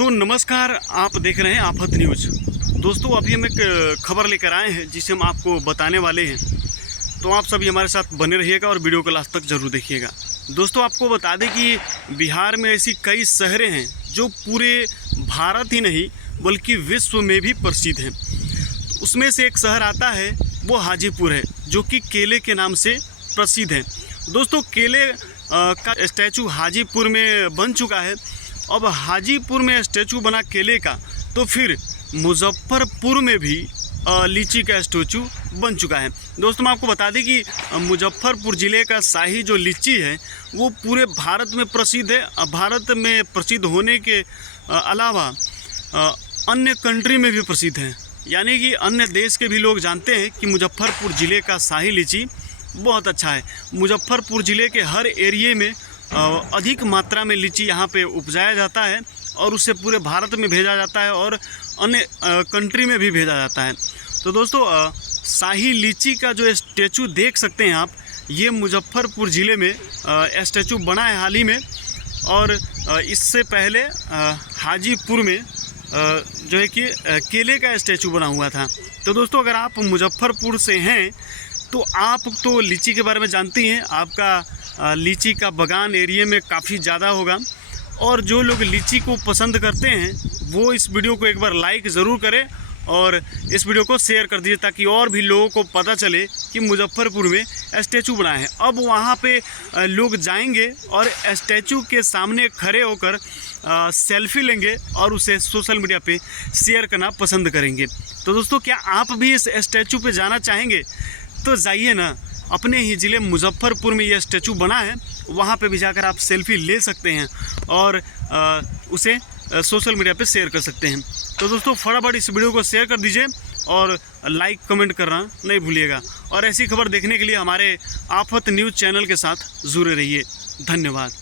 तो नमस्कार, आप देख रहे हैं आफत न्यूज़। दोस्तों अभी हम एक खबर लेकर आए हैं जिसे हम आपको बताने वाले हैं, तो आप सभी हमारे साथ बने रहिएगा और वीडियो को लास्ट तक ज़रूर देखिएगा। दोस्तों आपको बता दें कि बिहार में ऐसी कई शहरें हैं जो पूरे भारत ही नहीं बल्कि विश्व में भी प्रसिद्ध हैं। उसमें से एक शहर आता है वो हाजीपुर है, जो कि केले के नाम से प्रसिद्ध है। दोस्तों केले का स्टैचू हाजीपुर में बन चुका है। अब हाजीपुर में स्टैचू बना केले का, तो फिर मुजफ्फरपुर में भी लीची का स्टैचू बन चुका है। दोस्तों मैं आपको बता दें कि मुजफ्फरपुर ज़िले का शाही जो लीची है वो पूरे भारत में प्रसिद्ध है। भारत में प्रसिद्ध होने के अलावा अन्य कंट्री में भी प्रसिद्ध है, यानी कि अन्य देश के भी लोग जानते हैं कि मुजफ्फरपुर ज़िले का शाही लीची बहुत अच्छा है। मुजफ्फरपुर ज़िले के हर एरिए में अधिक मात्रा में लीची यहाँ पे उपजाया जाता है और उसे पूरे भारत में भेजा जाता है और अन्य कंट्री में भी भेजा जाता है। तो दोस्तों शाही लीची का जो स्टैचू देख सकते हैं आप, ये मुजफ्फरपुर ज़िले में स्टैचू बना है हाल ही में। और इससे पहले हाजीपुर में जो है कि केले का स्टैचू बना हुआ था। तो दोस्तों अगर आप मुजफ्फरपुर से हैं तो आप तो लीची के बारे में जानती हैं, आपका लीची का बागान एरिया में काफ़ी ज़्यादा होगा। और जो लोग लीची को पसंद करते हैं वो इस वीडियो को एक बार लाइक ज़रूर करें और इस वीडियो को शेयर कर दीजिए, ताकि और भी लोगों को पता चले कि मुजफ्फरपुर में स्टैचू बना है। अब वहाँ पे लोग जाएंगे और स्टैचू के सामने खड़े होकर सेल्फी लेंगे और उसे सोशल मीडिया पे शेयर करना पसंद करेंगे। तो दोस्तों क्या आप भी इस स्टैचू पे जाना चाहेंगे? तो जाइए ना, अपने ही ज़िले मुजफ्फरपुर में ये स्टैचू बना है, वहाँ पे भी जाकर आप सेल्फी ले सकते हैं और उसे सोशल मीडिया पे शेयर कर सकते हैं। तो दोस्तों फटाफट इस वीडियो को शेयर कर दीजिए और लाइक कमेंट करना नहीं भूलिएगा। और ऐसी खबर देखने के लिए हमारे आफत न्यूज़ चैनल के साथ जुड़े रहिए। धन्यवाद।